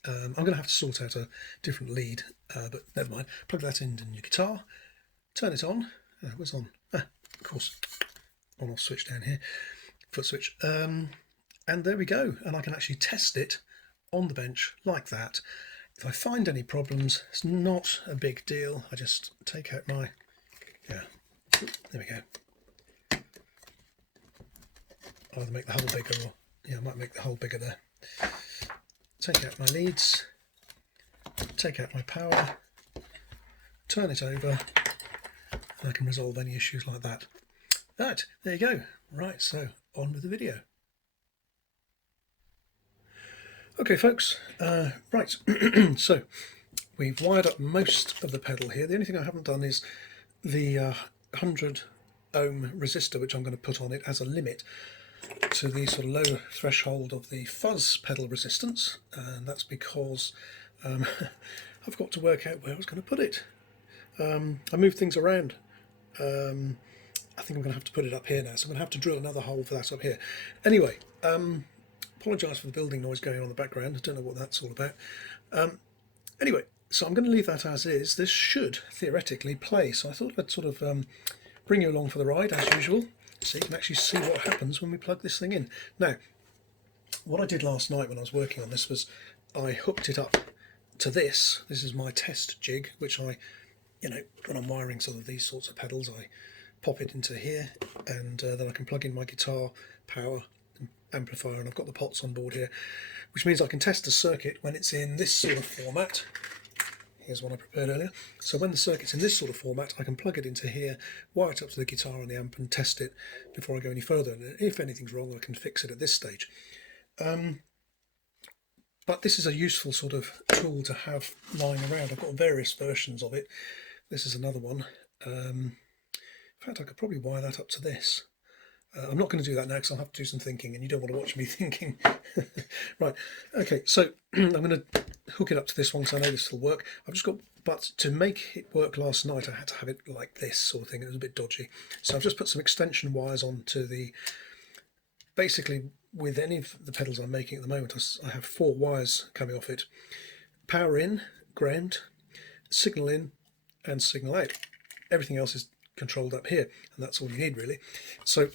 I'm going to have to sort out a different lead, but never mind. Plug that end in your guitar, turn it on. Where's on? Of course, on-off switch down here, foot switch. And there we go. And I can actually test it on the bench like that. If I find any problems, it's not a big deal. I just take out my, there we go. either make the hole bigger or, yeah, I might make the hole bigger there. Take out my leads, take out my power, turn it over, and I can resolve any issues like that. Right, there you go. Right, so on with the video. Okay folks, right, so we've wired up most of the pedal here. The only thing I haven't done is the 100 ohm resistor, which I'm going to put on it as a limit to the sort of lower threshold of the fuzz pedal resistance, and that's because I've got to work out where I was going to put it. I moved things around. I think I'm going to have to put it up here now, so I'm going to have to drill another hole for that up here. Anyway, apologise for the building noise going on in the background. I don't know what that's all about. Anyway, so I'm going to leave that as is. This should theoretically play, so I thought I'd sort of bring you along for the ride as usual, so you can actually see what happens when we plug this thing in. Now, what I did last night when I was working on this was I hooked it up to this. This is my test jig, which I, when I'm wiring some of these sorts of pedals, I pop it into here, and then I can plug in my guitar, power, amplifier, and I've got the pots on board here, which means I can test the circuit when it's in this sort of format. Here's one I prepared earlier. So when the circuit's in this sort of format, I can plug it into here, wire it up to the guitar and the amp, and test it before I go any further. And if anything's wrong, I can fix it at this stage. But this is a useful sort of tool to have lying around. I've got various versions of it. This is another one. In fact, I could probably wire that up to this. I'm not going to do that now because I'll have to do some thinking, and you don't want to watch me thinking. Right, okay, so I'm going to hook it up to this one because I know this will work. I've just got, but to make it work last night, I had to have it like this sort of thing. It was a bit dodgy. So I've just put some extension wires onto the, basically with any of the pedals I'm making at the moment, I have 4 wires coming off it. Power in, ground, signal in, and signal out. Everything else is controlled up here, and that's all you need really. So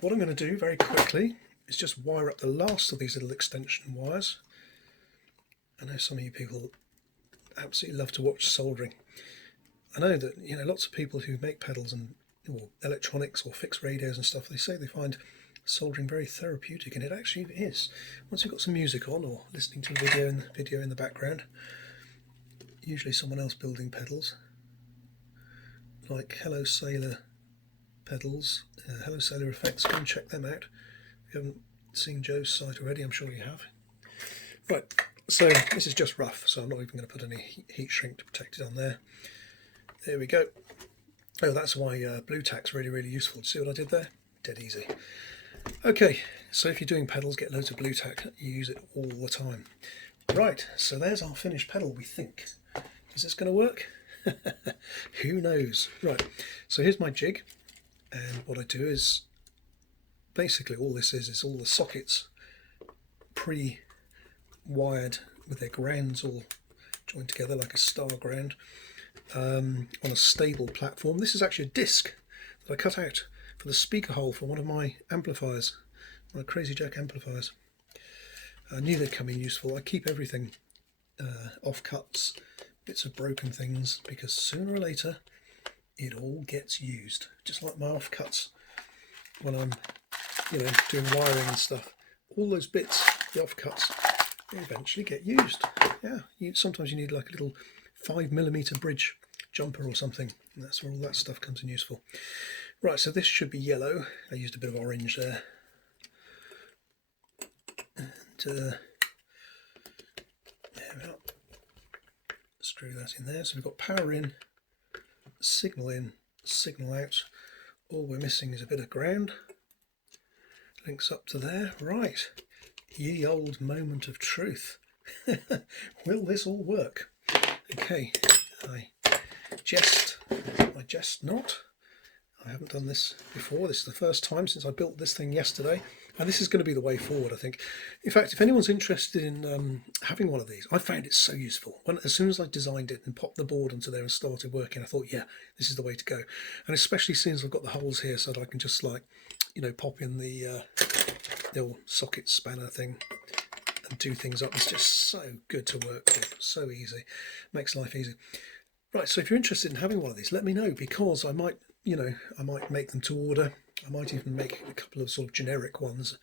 what I'm going to do very quickly is just wire up the last of these little extension wires. I know some of you people absolutely love to watch soldering. I know that lots of people who make pedals and or electronics or fix radios and stuff, they say they find soldering very therapeutic, and it actually is. Once you've got some music on or listening to a video in the background, usually someone else building pedals, like Hello Sailor pedals, Hello Sailor effects. Go and check them out. If you haven't seen Joe's site already, I'm sure you have. Right, so this is just rough, so I'm not even going to put any heat shrink to protect it on there. There we go. Oh, that's why blue tack's really, really useful. See what I did there? Dead easy. Okay, so if you're doing pedals, get loads of blue tack. You use it all the time. Right, so there's our finished pedal, we think. Is this going to work? Who knows? Right, so here's my jig, and what I do is basically all this is all the sockets pre-wired with their grounds all joined together like a star ground on a stable platform. This is actually a disc that I cut out for the speaker hole for one of my amplifiers, my Crazy Jack amplifiers. I knew they'd come in useful. I keep everything offcuts, bits of broken things, because sooner or later it all gets used, just like my offcuts when I'm doing wiring and stuff. All those bits, the offcuts, they eventually get used. Yeah, sometimes you need like a little 5mm bridge jumper or something, and that's where all that stuff comes in useful. Right, so this should be yellow. I used a bit of orange there, and there we are. Screw that in there. So we've got power in, signal out. All we're missing is a bit of ground. Links up to there. Right, ye old moment of truth. Will this all work? Okay, I jest not. I haven't done this before. This is the first time since I built this thing yesterday, and this is going to be the way forward, I think. In fact, if anyone's interested in having one of these, I found it so useful. As soon as I designed it and popped the board onto there and started working, I thought, yeah, this is the way to go. And especially since I've got the holes here, so that I can just pop in the old socket spanner thing and do things up. It's just so good to work with, so easy, makes life easy. Right, so if you're interested in having one of these, let me know, because I might make them to order. I might even make a couple of sort of generic ones,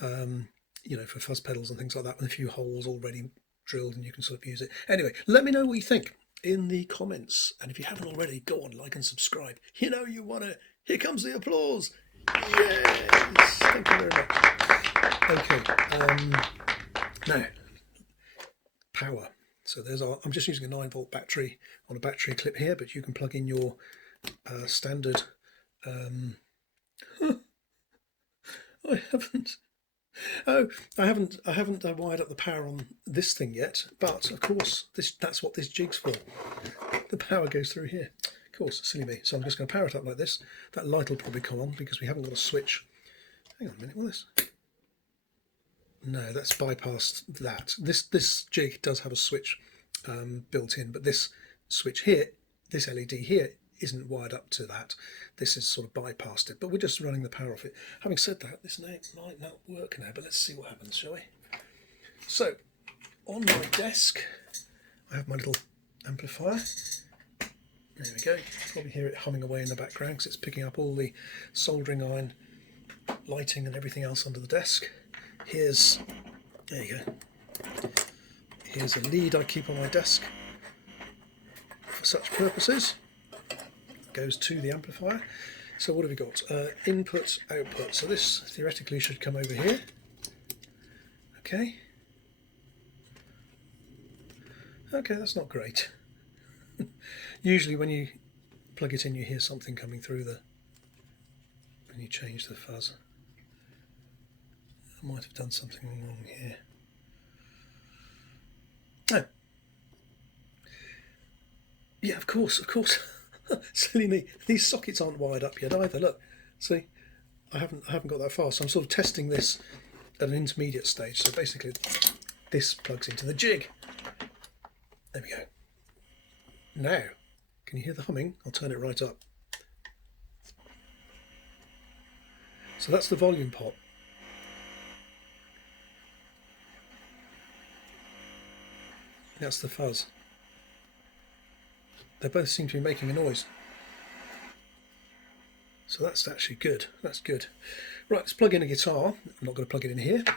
you know, for fuzz pedals and things like that, with a few holes already drilled and you can sort of use it. Anyway, let me know what you think in the comments, and if you haven't already, go on, like and subscribe. You know you want to. Here comes the applause. Yes, thank you very much. Okay, now power. So there's our, I'm just using a 9-volt battery on a battery clip here, but you can plug in your standard I haven't wired up the power on this thing yet, but of course that's what this jig's for. The power goes through here. Of course, silly me. So I'm just going to power it up like this. That light will probably come on because we haven't got a switch. Hang on a minute, what is this? No, that's bypassed that. This jig does have a switch built in, but this switch here, this LED here, isn't wired up to that. This is sort of bypassed it, but we're just running the power off it. Having said that, this might not work now, but let's see what happens, shall we? So, on my desk, I have my little amplifier. There we go. Probably hear it humming away in the background because it's picking up all the soldering iron, lighting and everything else under the desk. There you go. Here's a lead I keep on my desk for such purposes. Goes to the amplifier. So what have we got? Input, output. So this theoretically should come over here. Okay. Okay, that's not great. Usually when you plug it in, you hear something coming through when you change the fuzz. I might have done something wrong here. Oh. Yeah, of course. Silly me. These sockets aren't wired up yet either. Look, see, I haven't got that far. So I'm sort of testing this at an intermediate stage. So basically, this plugs into the jig. There we go. Now, can you hear the humming? I'll turn it right up. So that's the volume pot. That's the fuzz. They both seem to be making a noise. So that's actually good. That's good. Right, let's plug in a guitar. I'm not going to plug it in here. I'm going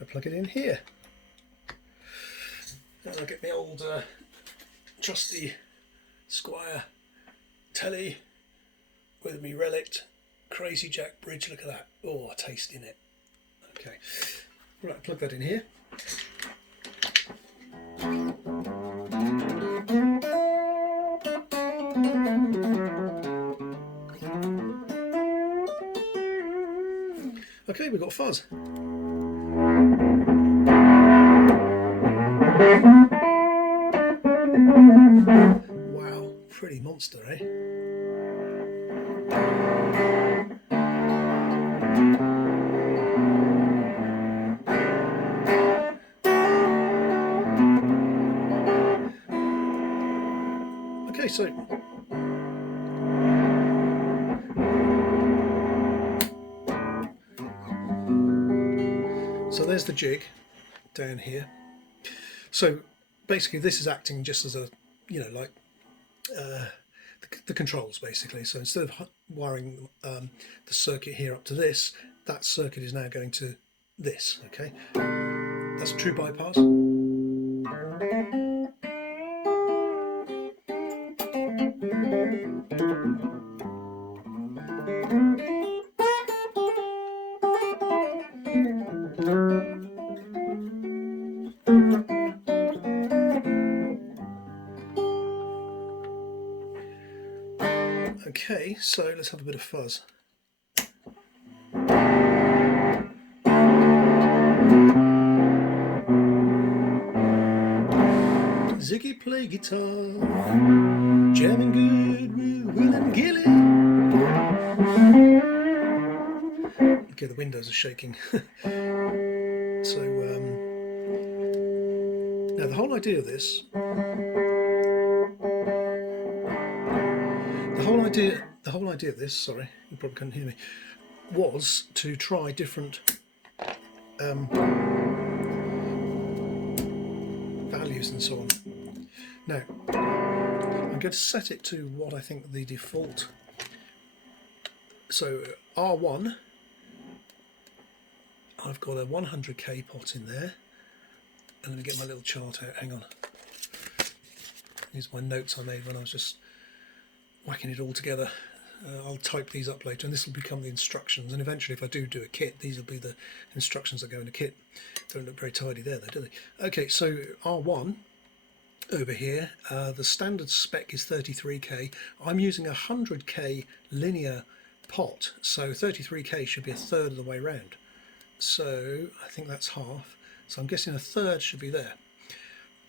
to plug it in here. And I'll get my old trusty Squire telly with me relict Crazy Jack bridge. Look at that. Oh, a taste in it. Okay. Right, plug that in here. Okay, we've got fuzz. Wow, pretty monster, eh? Okay, so there's the jig down here. So basically this is acting just as a, you know, like the controls basically. So instead of wiring the circuit here up to this, that circuit is now going to this, okay? That's a true bypass. Okay, so let's have a bit of fuzz. Ziggy play guitar, jamming good with Will and Gilly. Okay, the windows are shaking. So now the whole idea of this, sorry, you probably couldn't hear me, was to try different values and so on. Now, I'm going to set it to what I think the default. So R1, I've got a 100k pot in there. And let me get my little chart out, hang on. These are my notes I made when I was just whacking it all together. I'll type these up later, and this will become the instructions, and eventually if I do a kit, these will be the instructions that go in a kit. Don't look very tidy there though, do they? Okay, so R1 over here, the standard spec is 33k. I'm using a 100k linear pot, so 33k should be a third of the way round. So I think that's half, so I'm guessing a third should be there.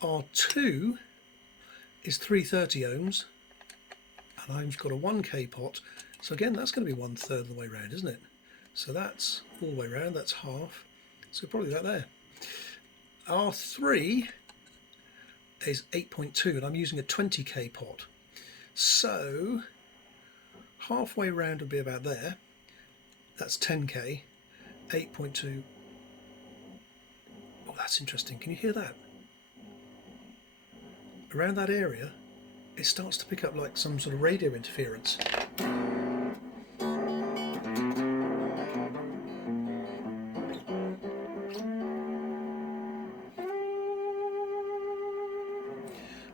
R2 is 330 ohms, and I've got a 1k pot, so again that's going to be 1/3 of the way round, isn't it? So that's all the way round, that's half, so probably about there. R3 is 8.2, and I'm using a 20k pot, so halfway round would be about there. That's 10k. 8.2. Oh, that's interesting. Can you hear that? Around that area, it starts to pick up like some sort of radio interference.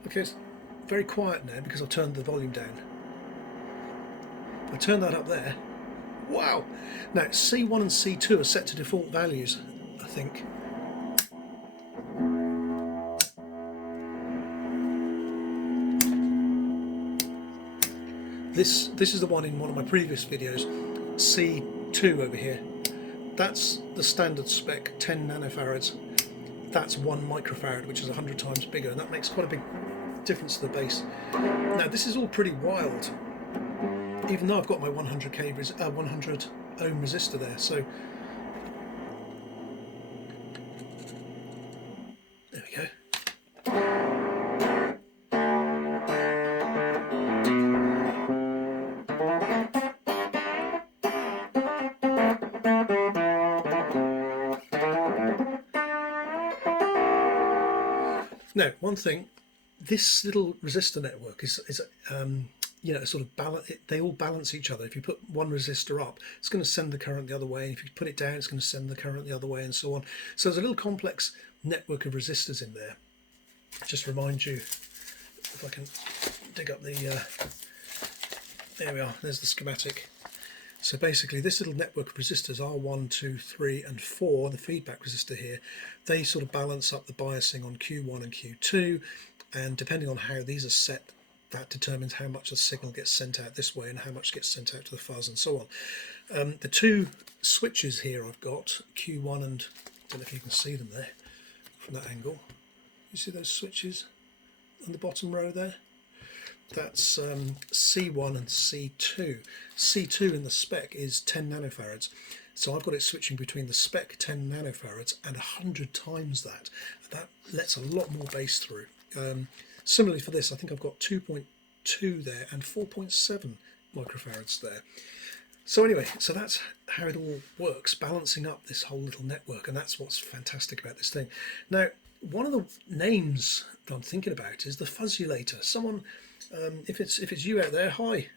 Okay, it's very quiet now because I've turned the volume down. If I turn that up there, wow! Now C1 and C2 are set to default values, I think. This is the one in one of my previous videos, C2 over here. That's the standard spec, 10 nanofarads. That's 1 microfarad, which is 100 times bigger, and that makes quite a big difference to the bass. Now this is all pretty wild, even though I've got my 100 ohm resistor there. So there we go. Now, one thing, this little resistor network is you know, sort of balance. They all balance each other. If you put one resistor up, it's going to send the current the other way. And if you put it down, it's going to send the current the other way, and so on. So there's a little complex network of resistors in there. Just remind you, if I can dig up the. There we are. There's the schematic. So basically, this little network of resistors, R1, 2, 3, and 4, the feedback resistor here, they sort of balance up the biasing on Q1 and Q2, and depending on how these are set, that determines how much the signal gets sent out this way and how much gets sent out to the fuzz and so on. The two switches here I've got, Q1 and, I don't know if you can see them there from that angle. You see those switches on the bottom row there? That's C1 and C2. C2 in the spec is 10 nanofarads. So I've got it switching between the spec 10 nanofarads and 100 times that. That lets a lot more bass through. Similarly for this, I think I've got 2.2 there and 4.7 microfarads there. So anyway, so that's how it all works, balancing up this whole little network, and that's what's fantastic about this thing. Now, one of the names that I'm thinking about is the Fuzzulator. Someone, if it's you out there, hi.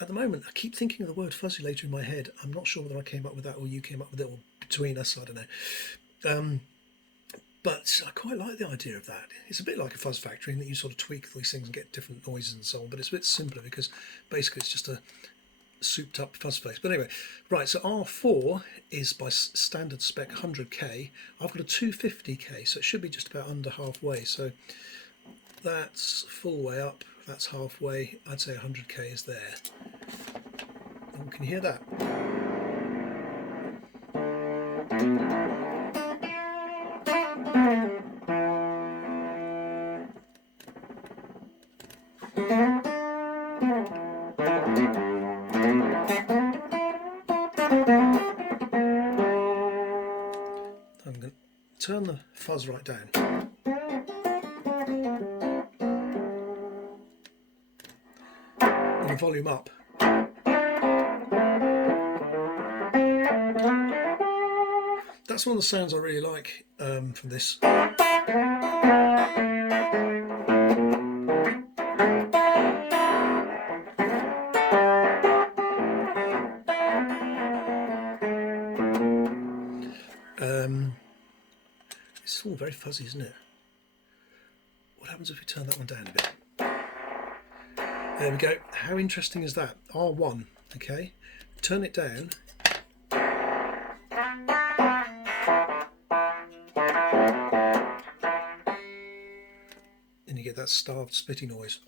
At the moment, I keep thinking of the word Fuzzulator in my head. I'm not sure whether I came up with that or you came up with it, or between us, I don't know. But I quite like the idea of that. It's a bit like a Fuzz Factory in that you sort of tweak these things and get different noises and so on, but it's a bit simpler because basically it's just a souped up fuzz face. But anyway, right, so R4 is by standard spec 100k. I've got a 250k, so it should be just about under halfway. So that's full way up, that's halfway. I'd say 100k is there. Oh, can you hear that? I'm going to turn the fuzz right down. And the volume up. That's one of the sounds I really like from this. all very fuzzy, isn't it? What happens if we turn that one down a bit? There we go. How interesting is that? R1, okay. Turn it down. And you get that starved spitty noise.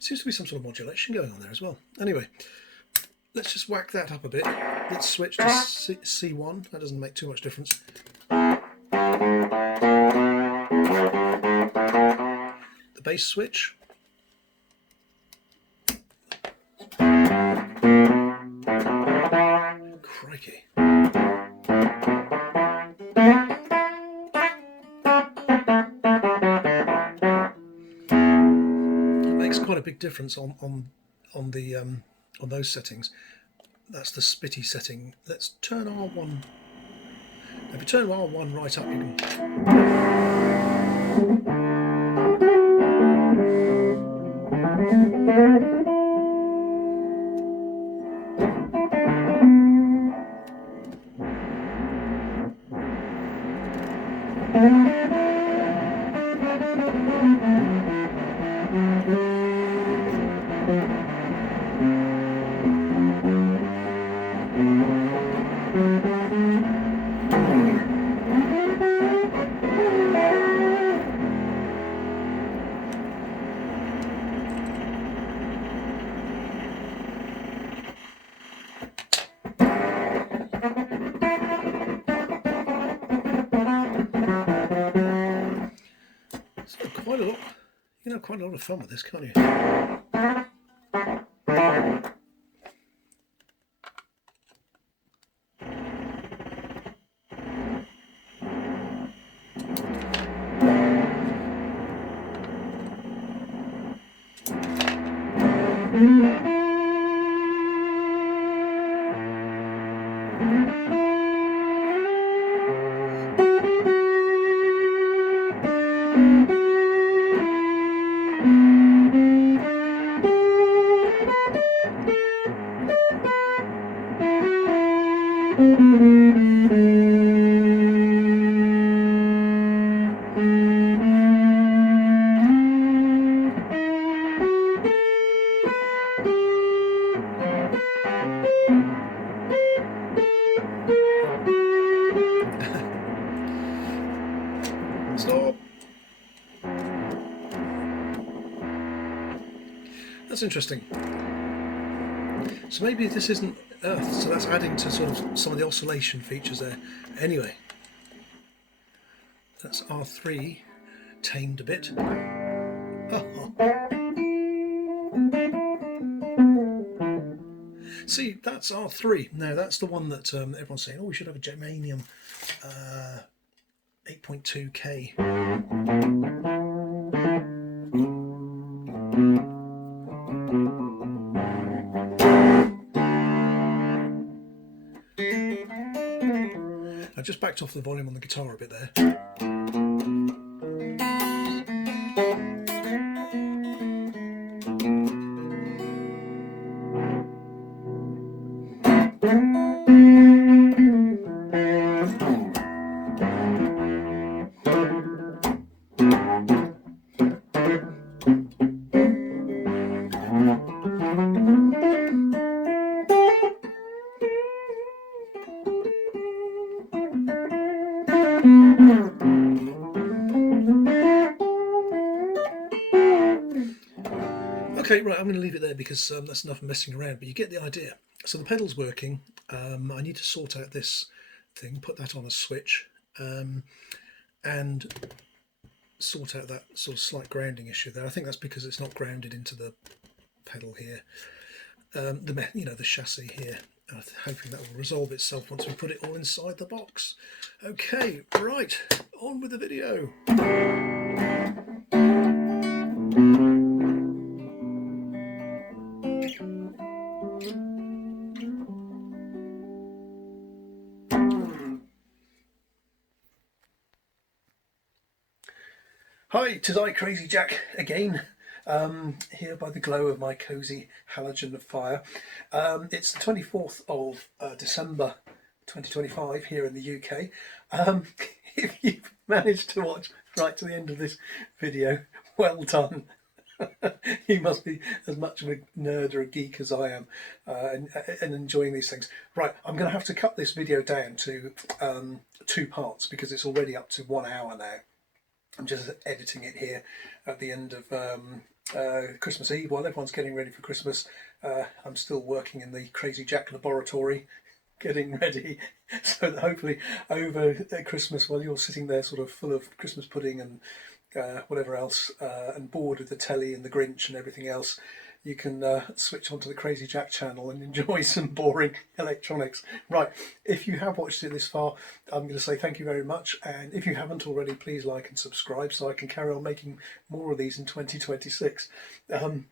Seems to be some sort of modulation going on there as well. Anyway, let's just whack that up a bit. Let's switch to C1. That doesn't make too much difference. The bass switch. Crikey. Quite a big difference on those settings. That's the spitty setting. Let's turn R1. If you turn R1 right up, you quite a lot. You can have quite a lot of fun with this, can't you? Stop. That's interesting. So maybe this isn't Earth, so that's adding to sort of some of the oscillation features there. Anyway, that's R3 tamed a bit. Oh. See, that's R3. Now that's the one that everyone's saying, oh, we should have a germanium 8.2K. I just backed off the volume on the guitar a bit there. Okay, right, I'm going to leave it there because that's enough messing around, but you get the idea. So the pedal's working. I need to sort out this thing, put that on a switch, and sort out that sort of slight grounding issue there. I think that's because it's not grounded into the pedal here, the chassis here. I'm hoping that will resolve itself once we put it all inside the box. Okay, right, on with the video. Hi, 'tis I, Crazy Jack, again, here by the glow of my cosy halogen of fire. It's the 24th of December 2025 here in the UK. If you've managed to watch right to the end of this video, well done. You must be as much of a nerd or a geek as I am, and enjoying these things. Right, I'm going to have to cut this video down to 2 parts because it's already up to 1 hour now. I'm just editing it here at the end of Christmas Eve while everyone's getting ready for Christmas. I'm still working in the Crazy Jack laboratory, getting ready, so that hopefully over Christmas, while you're sitting there sort of full of Christmas pudding and whatever else, and bored with the telly and the Grinch and everything else, you can switch onto the Crazy Jack channel and enjoy some boring electronics. Right, if you have watched it this far, I'm going to say thank you very much, and if you haven't already, please like and subscribe so I can carry on making more of these in 2026. I'd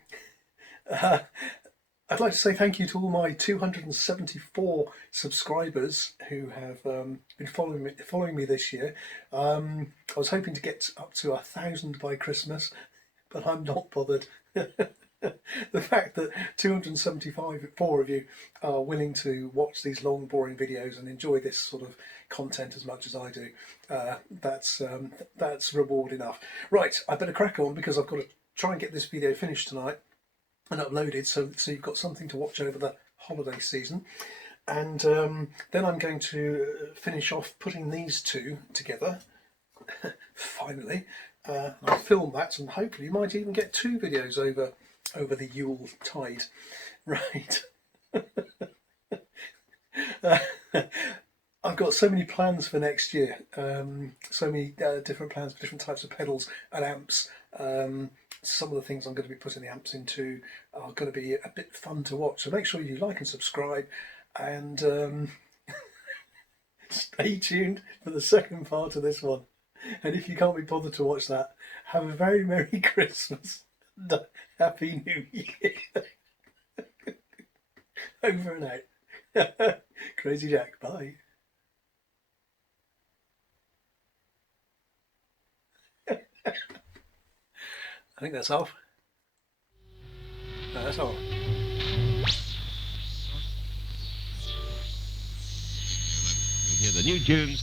like to say thank you to all my 274 subscribers who have been following me this year. I was hoping to get up to 1,000 by Christmas, but I'm not bothered. The fact that 274 of you are willing to watch these long, boring videos and enjoy this sort of content as much as I do, that's reward enough. Right, I better crack on because I've got to try and get this video finished tonight and uploaded, so you've got something to watch over the holiday season. And then I'm going to finish off putting these two together. Finally, I'll film that, and hopefully you might even get 2 videos over the Yule tide. Right. I've got so many plans for next year, so many different plans for different types of pedals and amps. Some of the things I'm going to be putting the amps into are going to be a bit fun to watch, so make sure you like and subscribe, and stay tuned for the second part of this one. And if you can't be bothered to watch that, have a very Merry Christmas and Happy New Year. Over and out. Crazy Jack, bye. I think that's off. No, that's off. You'll hear the new tunes.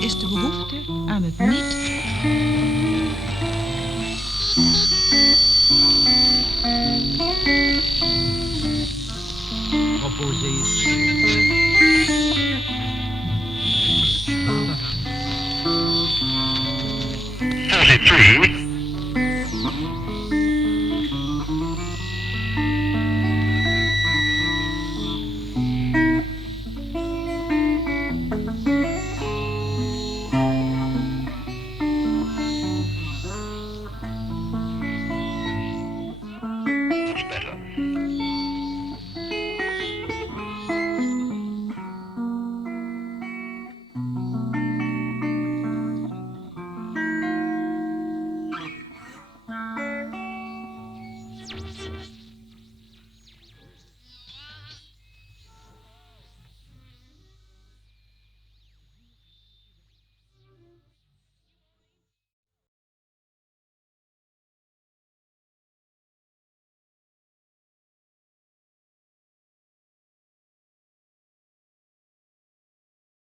Is de behoefte aan het niet. Composé. 33.